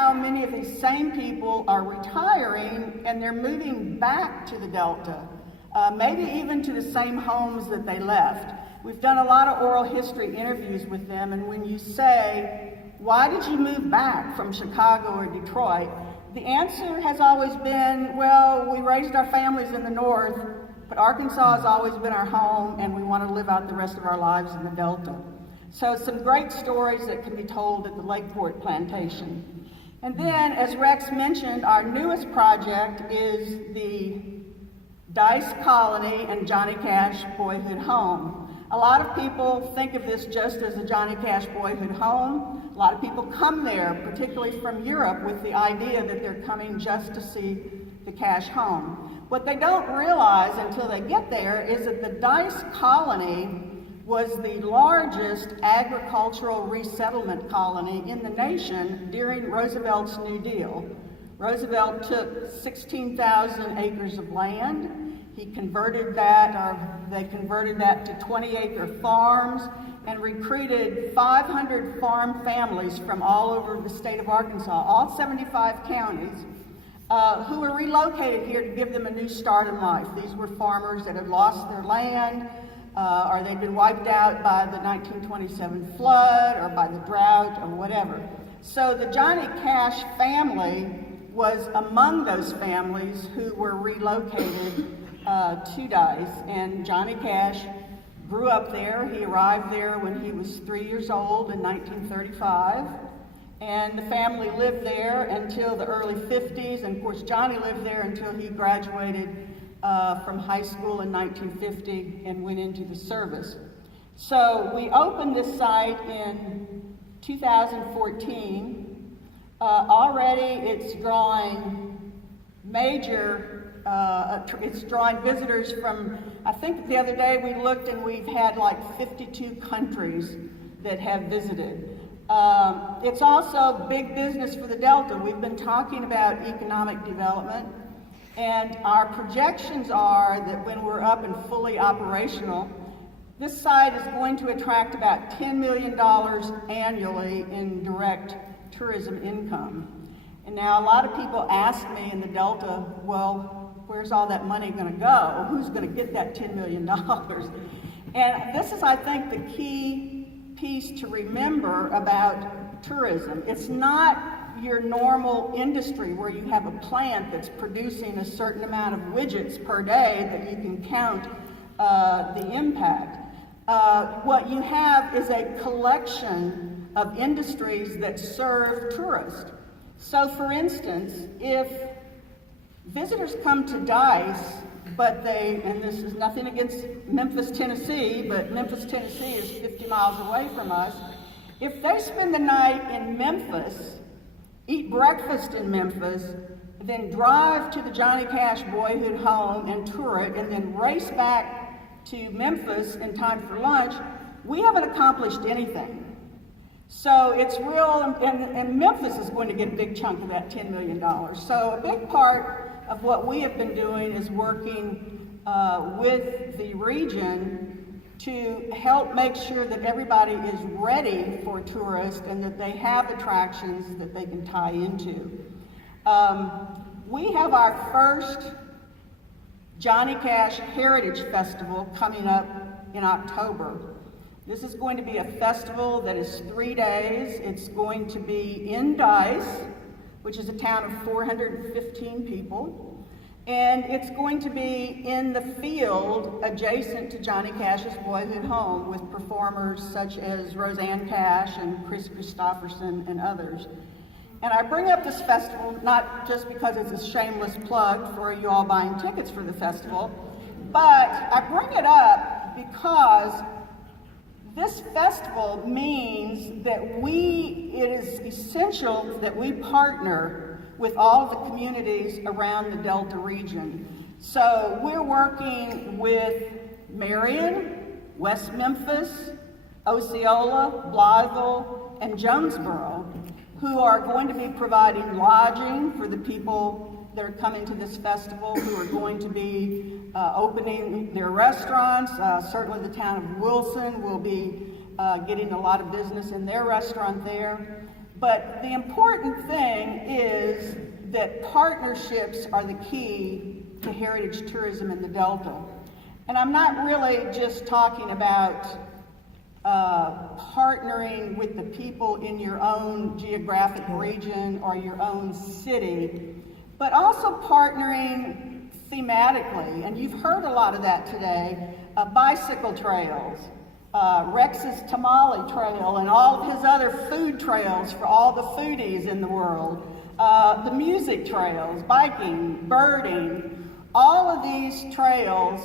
Now many of these same people are retiring and they're moving back to the Delta, maybe even to the same homes that they left. We've done a lot of oral history interviews with them, and when you say, why did you move back from Chicago or Detroit? The answer has always been, well, we raised our families in the North, but Arkansas has always been our home, and we want to live out the rest of our lives in the Delta. So some great stories that can be told at the Lakeport Plantation. And then, as Rex mentioned, our newest project is the Dice Colony and Johnny Cash Boyhood Home. A lot of people think of this just as a Johnny Cash Boyhood Home. A lot of people come there, particularly from Europe, with the idea that they're coming just to see the Cash home. What they don't realize until they get there is that the Dice Colony was the largest agricultural resettlement colony in the nation during Roosevelt's New Deal. Roosevelt took 16,000 acres of land. He converted that, or they converted that to 20-acre farms and recruited 500 farm families from all over the state of Arkansas, all 75 counties, who were relocated here to give them a new start in life. These were farmers that had lost their land, or they'd been wiped out by the 1927 flood or by the drought or whatever. So the Johnny Cash family was among those families who were relocated to Dice, and Johnny Cash grew up there. He arrived there when he was 3 years old in 1935, and the family lived there until the early 50s, and of course Johnny lived there until he graduated from high school in 1950 and went into the service. So we opened this site in 2014. Already it's drawing it's drawing visitors from, I think the other day we looked and we've had like 52 countries that have visited. It's also big business for the Delta. We've been talking about economic development, and our projections are that when we're up and fully operational, this site is going to attract about $10 million annually in direct tourism income. And now a lot of people ask me in the Delta, well, where's all that money going to go? Who's going to get that $10 million? And this is, I think, the key piece to remember about tourism. It's not your normal industry where you have a plant that's producing a certain amount of widgets per day that you can count the impact. What you have is a collection of industries that serve tourists. So for instance, if visitors come to Dice, but and this is nothing against Memphis, Tennessee, but Memphis, Tennessee is 50 miles away from us. If they spend the night in Memphis, eat breakfast in Memphis, then drive to the Johnny Cash Boyhood Home and tour it, and then race back to Memphis in time for lunch, we haven't accomplished anything. So it's real, and Memphis is going to get a big chunk of that $10 million. So a big part of what we have been doing is working with the region to help make sure that everybody is ready for tourists and that they have attractions that they can tie into. We have our first Johnny Cash Heritage Festival coming up in October. This is going to be a festival that is 3 days. It's going to be in Dice, which is a town of 415 people. And it's going to be in the field adjacent to Johnny Cash's Boyhood Home with performers such as Roseanne Cash and Chris Christopherson and others. And I bring up this festival not just because it's a shameless plug for you all buying tickets for the festival, but I bring it up because this festival means that it is essential that we partner with all of the communities around the Delta region. So we're working with Marion, West Memphis, Osceola, Blytheville, and Jonesboro, who are going to be providing lodging for the people that are coming to this festival, who are going to be opening their restaurants. Certainly the town of Wilson will be getting a lot of business in their restaurant there. But the important thing that partnerships are the key to heritage tourism in the Delta. And I'm not really just talking about partnering with the people in your own geographic region or your own city, but also partnering thematically. And you've heard a lot of that today. Bicycle trails, Rex's Tamale Trail, and all of his other food trails for all the foodies in the world. The music trails, biking, birding, all of these trails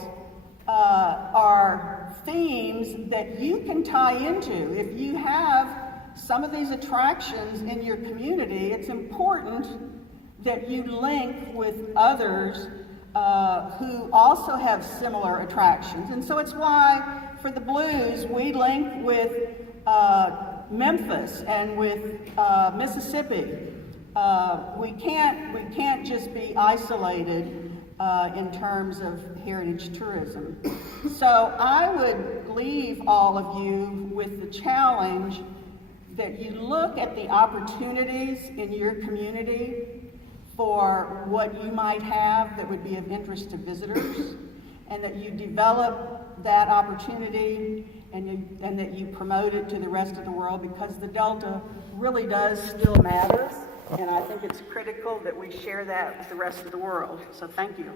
are themes that you can tie into. If you have some of these attractions in your community, it's important that you link with others who also have similar attractions. And so it's why for the blues we link with Memphis and with Mississippi. We can't just be isolated in terms of heritage tourism. So I would leave all of you with the challenge that you look at the opportunities in your community for what you might have that would be of interest to visitors, and that you develop that opportunity and that you promote it to the rest of the world, because the Delta really does still matter, and I think it's critical that we share that with the rest of the world. So thank you.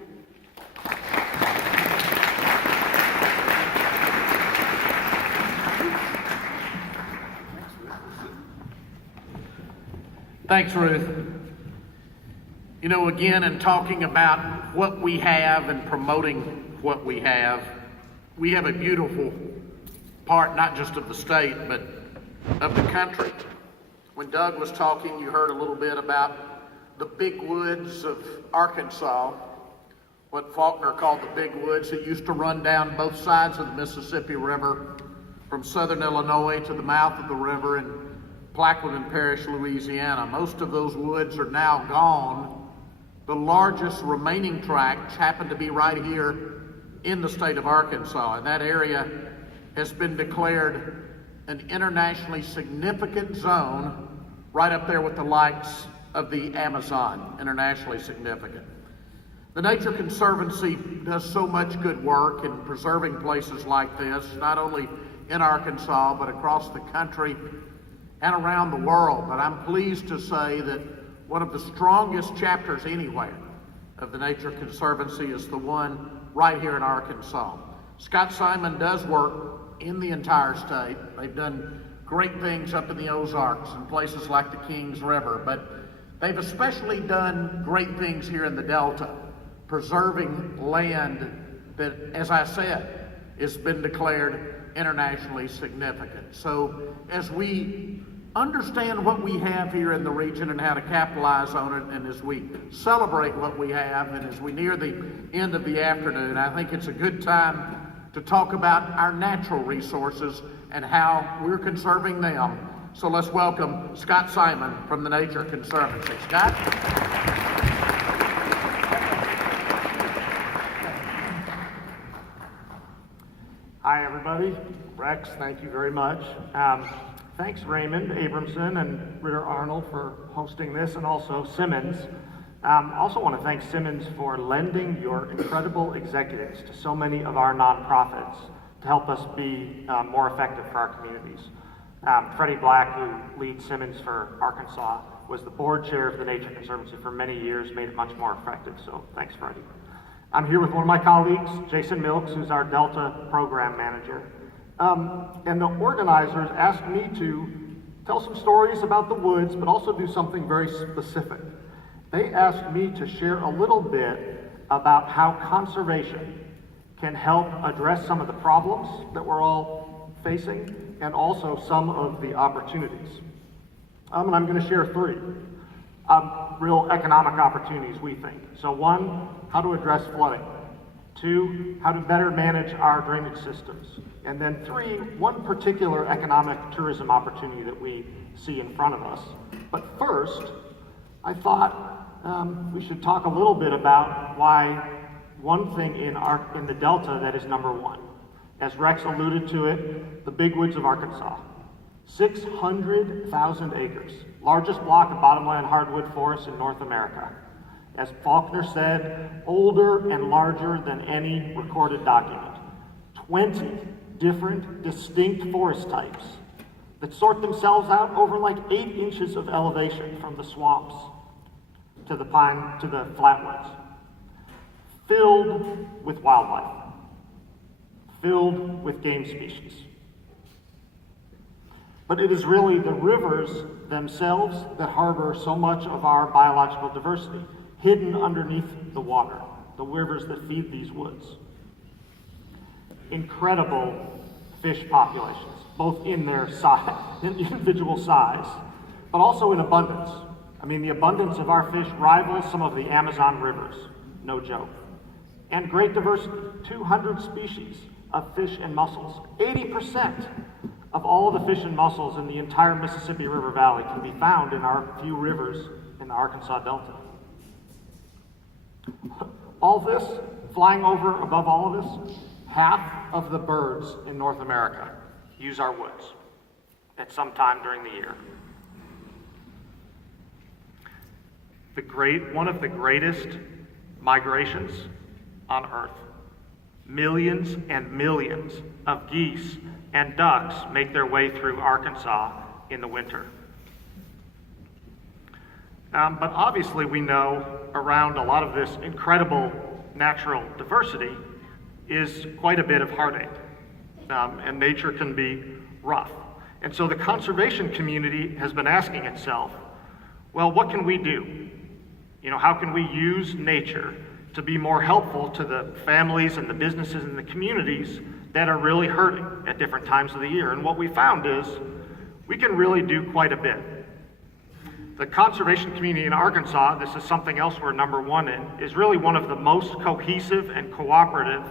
Thanks, Ruth. You know, again, in talking about what we have and promoting what we have a beautiful part, not just of the state, but of the country. When Doug was talking, you heard a little bit about the big woods of Arkansas, what Faulkner called the big woods that used to run down both sides of the Mississippi River from southern Illinois to the mouth of the river in Plaquemine Parish, Louisiana. Most of those woods are now gone. The largest remaining tracts happen to be right here in the state of Arkansas, and that area has been declared an internationally significant zone, right up there with the likes of the Amazon, internationally significant. The Nature Conservancy does so much good work in preserving places like this, not only in Arkansas, but across the country and around the world. But I'm pleased to say that one of the strongest chapters anywhere of the Nature Conservancy is the one right here in Arkansas. Scott Simon does work in the entire state. They've done great things up in the Ozarks and places like the Kings River, but they've especially done great things here in the Delta, preserving land that, as I said, has been declared internationally significant. So as we understand what we have here in the region and how to capitalize on it, and as we celebrate what we have, and as we near the end of the afternoon, I think it's a good time to talk about our natural resources and how we're conserving them. So let's welcome Scott Simon from the Nature Conservancy. Scott? Hi, everybody. Rex, thank you very much. Thanks, Raymond Abramson and Ritter Arnold, for hosting this, and also Simmons. Also want to thank Simmons for lending your incredible executives to so many of our nonprofits to help us be more effective for our communities. Freddie Black, who leads Simmons for Arkansas, was the board chair of the Nature Conservancy for many years, made it much more effective, so thanks, Freddie. I'm here with one of my colleagues, Jason Milks, who's our Delta program manager. And the organizers asked me to tell some stories about the woods, but also do something very specific. They asked me to share a little bit about how conservation can help address some of the problems that we're all facing, and also some of the opportunities. And I'm going to share three real economic opportunities, we think. So one, how to address flooding. Two, how to better manage our drainage systems. And then three, one particular economic tourism opportunity that we see in front of us. But first, I thought we should talk a little bit about why one thing in the Delta that is number one. As Rex alluded to it, the big woods of Arkansas. 600,000 acres, largest block of bottomland hardwood forest in North America. As Faulkner said, older and larger than any recorded document. 20 different distinct forest types that sort themselves out over like 8 inches of elevation from the swamps to the flatwoods. Filled with wildlife, filled with game species. But it is really the rivers themselves that harbor so much of our biological diversity, hidden underneath the water, the rivers that feed these woods. Incredible fish populations, both in their size, in individual size, but also in abundance. I mean, the abundance of our fish rivals some of the Amazon rivers, no joke. And great diversity, 200 species of fish and mussels. 80% of all the fish and mussels in the entire Mississippi River Valley can be found in our few rivers in the Arkansas Delta. All this, flying over above all of this, half of the birds in North America use our woods at some time during the year. One of the greatest migrations on Earth. Millions and millions of geese and ducks make their way through Arkansas in the winter. But obviously we know around a lot of this incredible natural diversity is quite a bit of heartache, and nature can be rough. And so the conservation community has been asking itself, well, what can we do? How can we use nature to be more helpful to the families and the businesses and the communities that are really hurting at different times of the year? And what we found is we can really do quite a bit. The conservation community in Arkansas, this is something else we're number one in, is really one of the most cohesive and cooperative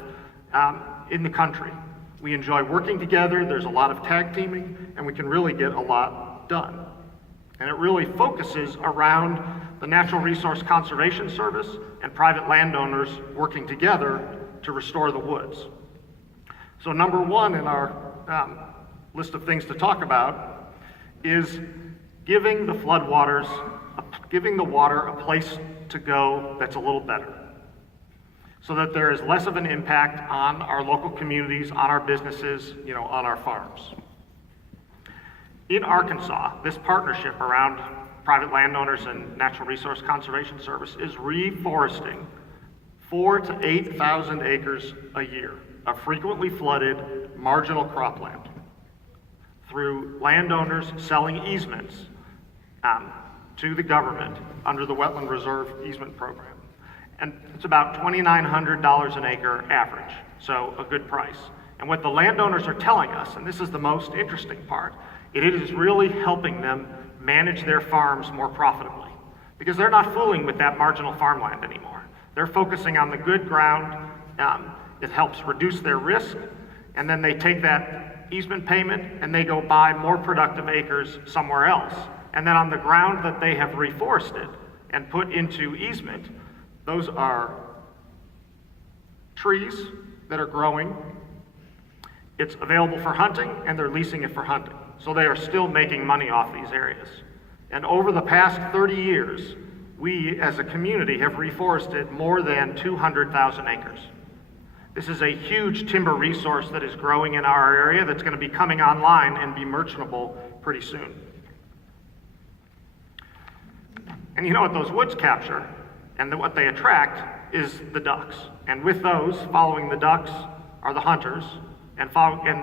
in the country. We enjoy working together, there's a lot of tag teaming, and we can really get a lot done. And it really focuses around the Natural Resource Conservation Service and private landowners working together to restore the woods. So number one in our list of things to talk about is giving the floodwaters, giving the water a place to go that's a little better, so that there is less of an impact on our local communities, on our businesses, on our farms. In Arkansas, this partnership around private landowners and Natural Resource Conservation Service is reforesting 4,000 to 8,000 acres a year of frequently flooded marginal cropland through landowners selling easements to the government under the Wetland Reserve Easement Program. And it's about $2,900 an acre average, so a good price. And what the landowners are telling us, and this is the most interesting part, it is really helping them manage their farms more profitably, because they're not fooling with that marginal farmland anymore. They're focusing on the good ground. It helps reduce their risk, and then they take that easement payment and they go buy more productive acres somewhere else. And then on the ground that they have reforested and put into easement, those are trees that are growing. It's available for hunting, and they're leasing it for hunting. So they are still making money off these areas. And over the past 30 years, we as a community have reforested more than 200,000 acres. This is a huge timber resource that is growing in our area that's going to be coming online and be merchantable pretty soon. And you know what those woods capture and what they attract is the ducks. And with those, following the ducks are the hunters. And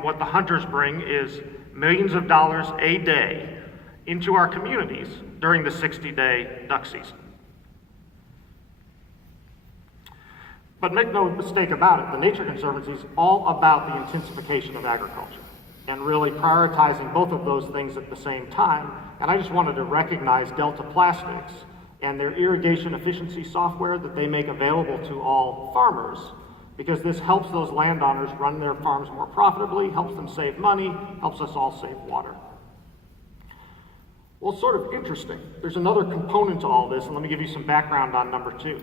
what the hunters bring is millions of dollars a day into our communities during the 60-day duck season. But make no mistake about it, the Nature Conservancy is all about the intensification of agriculture and really prioritizing both of those things at the same time. And I just wanted to recognize Delta Plastics and their irrigation efficiency software that they make available to all farmers, because this helps those landowners run their farms more profitably, helps them save money, helps us all save water. Well, it's sort of interesting. There's another component to all this, and let me give you some background on number two.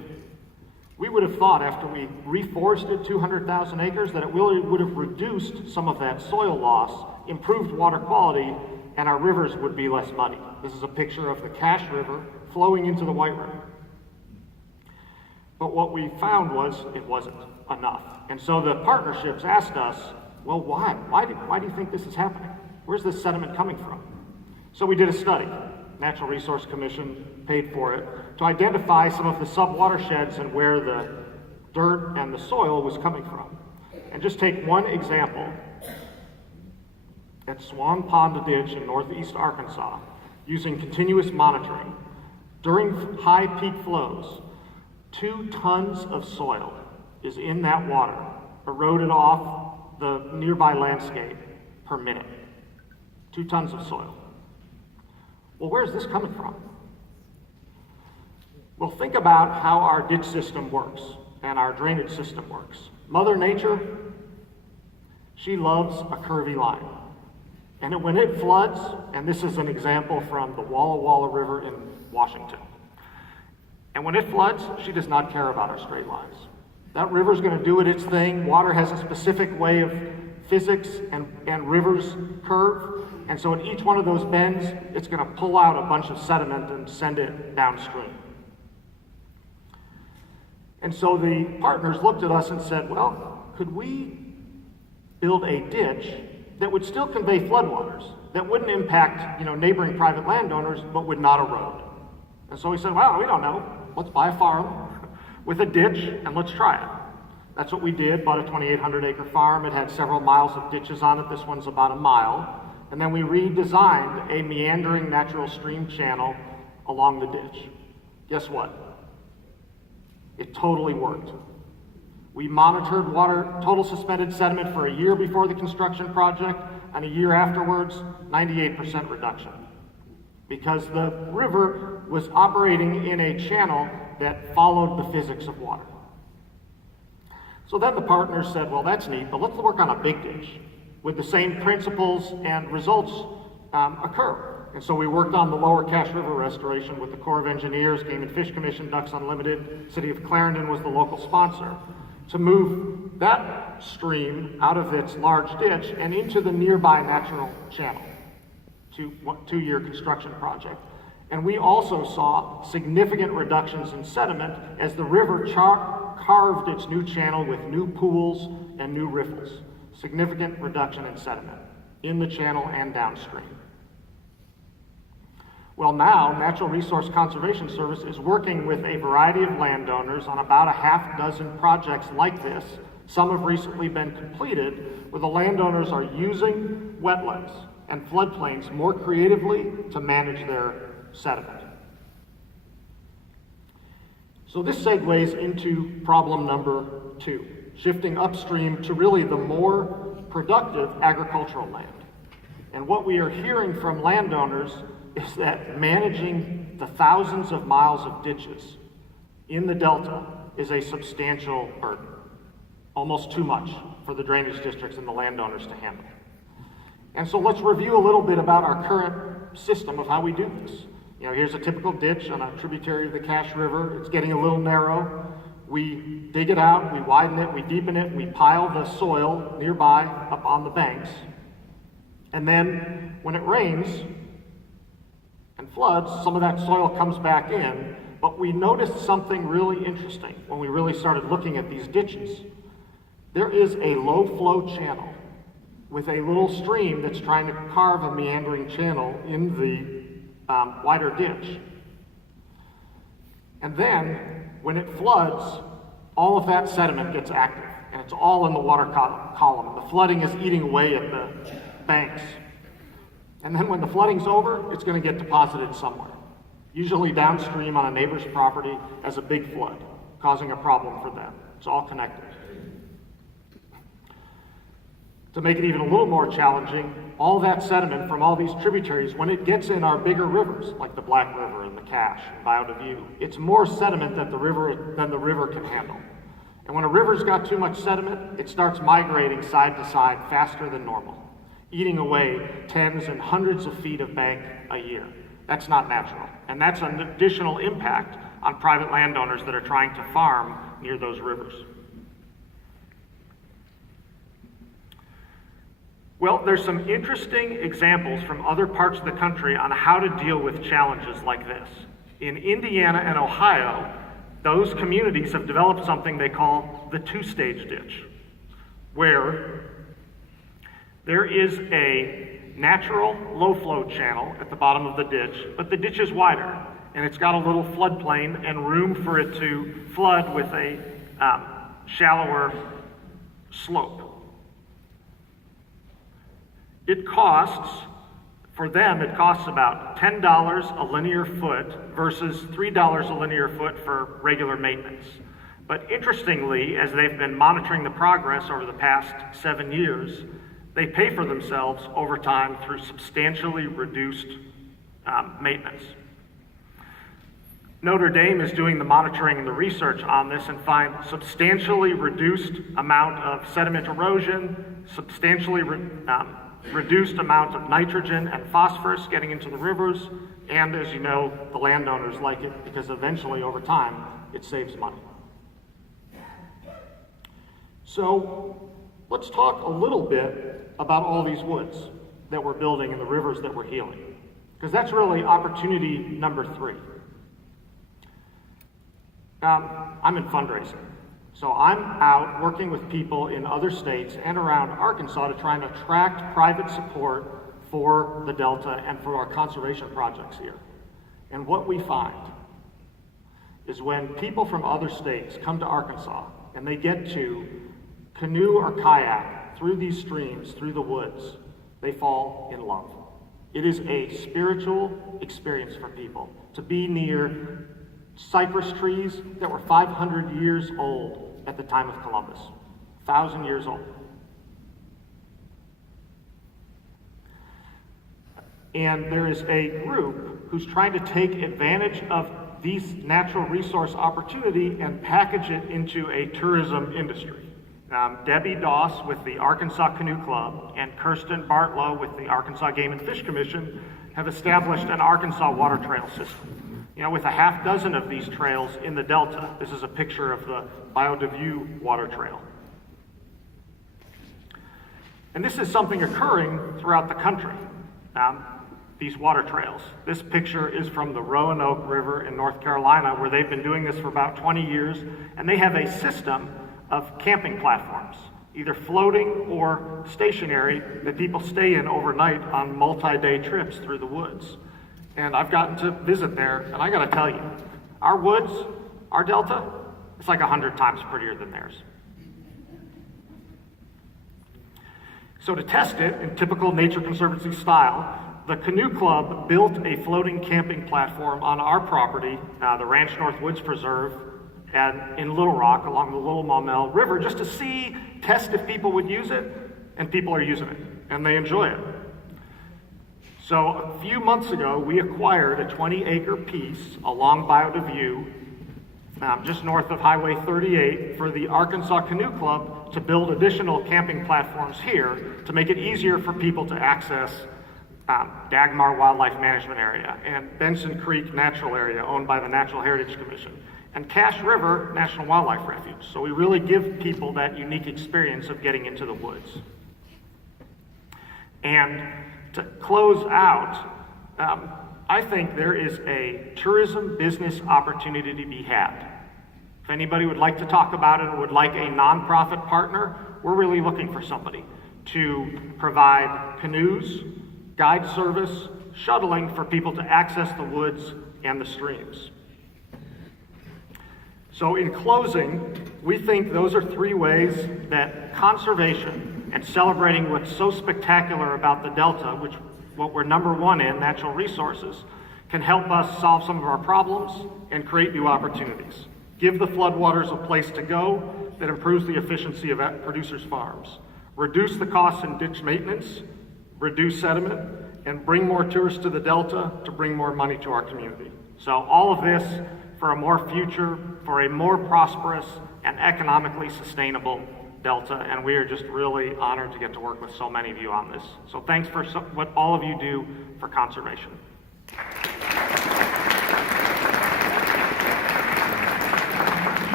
We would have thought after we reforested 200,000 acres that it really would have reduced some of that soil loss, improved water quality, and our rivers would be less muddy. This is a picture of the Cache River flowing into the White River. But what we found was it wasn't enough. And so the partnerships asked us, well, why? Why do you think this is happening? Where's this sediment coming from? So we did a study. Natural Resource Commission paid for it to identify some of the subwatersheds and where the dirt and the soil was coming from. And just take one example. At Swan Pond Ditch in northeast Arkansas, using continuous monitoring, during high peak flows, 2 tons of soil is in that water, eroded off the nearby landscape per minute. 2 tons of soil. Well, where's this coming from? Well, think about how our ditch system works and our drainage system works. Mother Nature, she loves a curvy line. And when it floods, and this is an example from the Walla Walla River in Washington, and when it floods, she does not care about our straight lines. That river's going to do its thing. Water has a specific way of physics and rivers curve. And so in each one of those bends, it's going to pull out a bunch of sediment and send it downstream. And so the partners looked at us and said, well, could we build a ditch that would still convey floodwaters, that wouldn't impact, neighboring private landowners, but would not erode? And so we said, well, we don't know. Let's buy a farm with a ditch and let's try it. That's what we did, bought a 2,800 acre farm. It had several miles of ditches on it. This one's about a mile. And then we redesigned a meandering natural stream channel along the ditch. Guess what? It totally worked. We monitored water, total suspended sediment for a year before the construction project, and a year afterwards, 98% reduction. Because the river was operating in a channel that followed the physics of water. So then the partners said, well, that's neat, but let's work on a big ditch with the same principles and results occur. And so we worked on the lower Cache River restoration with the Corps of Engineers, Game and Fish Commission, Ducks Unlimited. City of Clarendon was the local sponsor to move that stream out of its large ditch and into the nearby natural channel. 2-year construction project. And we also saw significant reductions in sediment as the river carved its new channel with new pools and new riffles. Significant reduction in sediment in the channel and downstream. Well, now Natural Resource Conservation Service is working with a variety of landowners on about a half dozen projects like this. Some have recently been completed, where the landowners are using wetlands and floodplains more creatively to manage their sediment. So this segues into problem number 2, shifting upstream to really the more productive agricultural land. And what we are hearing from landowners is that managing the thousands of miles of ditches in the Delta is a substantial burden, almost too much for the drainage districts and the landowners to handle. And so let's review a little bit about our current system of how we do this. Here's a typical ditch on a tributary of the Cache River. It's getting a little narrow. We dig it out, we widen it, we deepen it, we pile the soil nearby up on the banks. And then when it rains and floods, some of that soil comes back in, but we noticed something really interesting when we really started looking at these ditches. There is a low flow channel with a little stream that's trying to carve a meandering channel in the wider ditch. And then, when it floods, all of that sediment gets active, and it's all in the water column. The flooding is eating away at the banks. And then when the flooding's over, it's going to get deposited somewhere, usually downstream on a neighbor's property as a big flood, causing a problem for them. It's all connected. To make it even a little more challenging, all that sediment from all these tributaries, when it gets in our bigger rivers, like the Black River and the Cache and Bayou de View, it's more sediment than the river can handle. And when a river's got too much sediment, it starts migrating side to side faster than normal, eating away tens and hundreds of feet of bank a year. That's not natural. And that's an additional impact on private landowners that are trying to farm near those rivers. Well, there's some interesting examples from other parts of the country on how to deal with challenges like this. In Indiana and Ohio, those communities have developed something they call the two-stage ditch, where there is a natural low-flow channel at the bottom of the ditch, but the ditch is wider, and it's got a little floodplain and room for it to flood with a shallower slope. It costs about $10 a linear foot versus $3 a linear foot for regular maintenance. But interestingly, as they've been monitoring the progress over the past 7 years, they pay for themselves over time through substantially reduced maintenance. Notre Dame is doing the monitoring and the research on this and find substantially reduced amount of sediment erosion, substantially reduced amount of nitrogen and phosphorus getting into the rivers, and as you know, the landowners like it because eventually over time it saves money. So let's talk a little bit about all these woods that we're building and the rivers that we're healing, because that's really opportunity number 3. I'm in fundraising. So I'm out working with people in other states and around Arkansas to try and attract private support for the Delta and for our conservation projects here. And what we find is when people from other states come to Arkansas and they get to canoe or kayak through these streams, through the woods, they fall in love. It is a spiritual experience for people to be near cypress trees that were 500 years old at the time of Columbus, 1,000 years old. And there is a group who's trying to take advantage of these natural resource opportunity and package it into a tourism industry. Debbie Doss with the Arkansas Canoe Club and Kirsten Bartlow with the Arkansas Game and Fish Commission have established an Arkansas water trail system. With a half dozen of these trails in the Delta. This is a picture of the Bayou de View water trail. And this is something occurring throughout the country, these water trails. This picture is from the Roanoke River in North Carolina, where they've been doing this for about 20 years, and they have a system of camping platforms, either floating or stationary, that people stay in overnight on multi-day trips through the woods. And I've gotten to visit there, and I gotta tell you, our woods, our Delta, it's like 100 times prettier than theirs. So to test it in typical Nature Conservancy style, the Canoe Club built a floating camping platform on our property, the Ranch North Woods Preserve, and in Little Rock along the Little Maumelle River, just to test if people would use it, and people are using it, and they enjoy it. So a few months ago, we acquired a 20-acre piece along Bayou de View, just north of Highway 38, for the Arkansas Canoe Club to build additional camping platforms here to make it easier for people to access Dagmar Wildlife Management Area and Benson Creek Natural Area owned by the Natural Heritage Commission and Cache River National Wildlife Refuge. So we really give people that unique experience of getting into the woods. And to close out, I think there is a tourism business opportunity to be had. If anybody would like to talk about it or would like a nonprofit partner, we're really looking for somebody to provide canoes, guide service, shuttling for people to access the woods and the streams. So in closing, we think those are 3 ways that conservation and celebrating what's so spectacular about the Delta, which what we're number 1 in, natural resources, can help us solve some of our problems and create new opportunities. Give the floodwaters a place to go that improves the efficiency of producers' farms. Reduce the costs in ditch maintenance, reduce sediment, and bring more tourists to the Delta to bring more money to our community. So all of this for a more prosperous and economically sustainable Delta, and we are just really honored to get to work with so many of you on this. So thanks for what all of you do for conservation.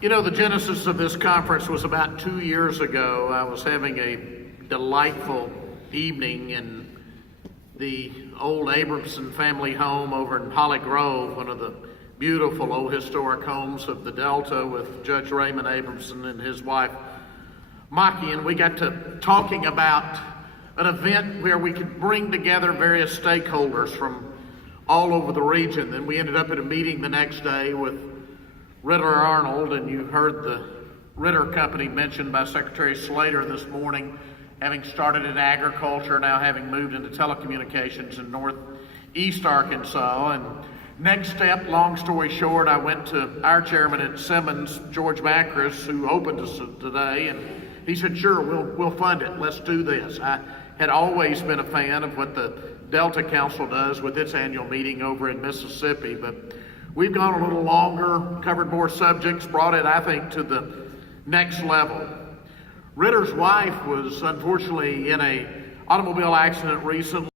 You know, the genesis of this conference was about 2 years ago. I was having a delightful evening in the old Abramson family home over in Holly Grove, one of the beautiful old historic homes of the Delta, with Judge Raymond Abramson and his wife, Maki, and we got to talking about an event where we could bring together various stakeholders from all over the region. Then we ended up at a meeting the next day with Ritter Arnold, and you heard the Ritter Company mentioned by Secretary Slater this morning, having started in agriculture, now having moved into telecommunications in northeast Arkansas. And next step, long story short, I went to our chairman at Simmons, George Macris, who opened us today, and he said, sure, we'll fund it. Let's do this. I had always been a fan of what the Delta Council does with its annual meeting over in Mississippi, but we've gone a little longer, covered more subjects, brought it, I think, to the next level. Ritter's wife was unfortunately in an automobile accident recently.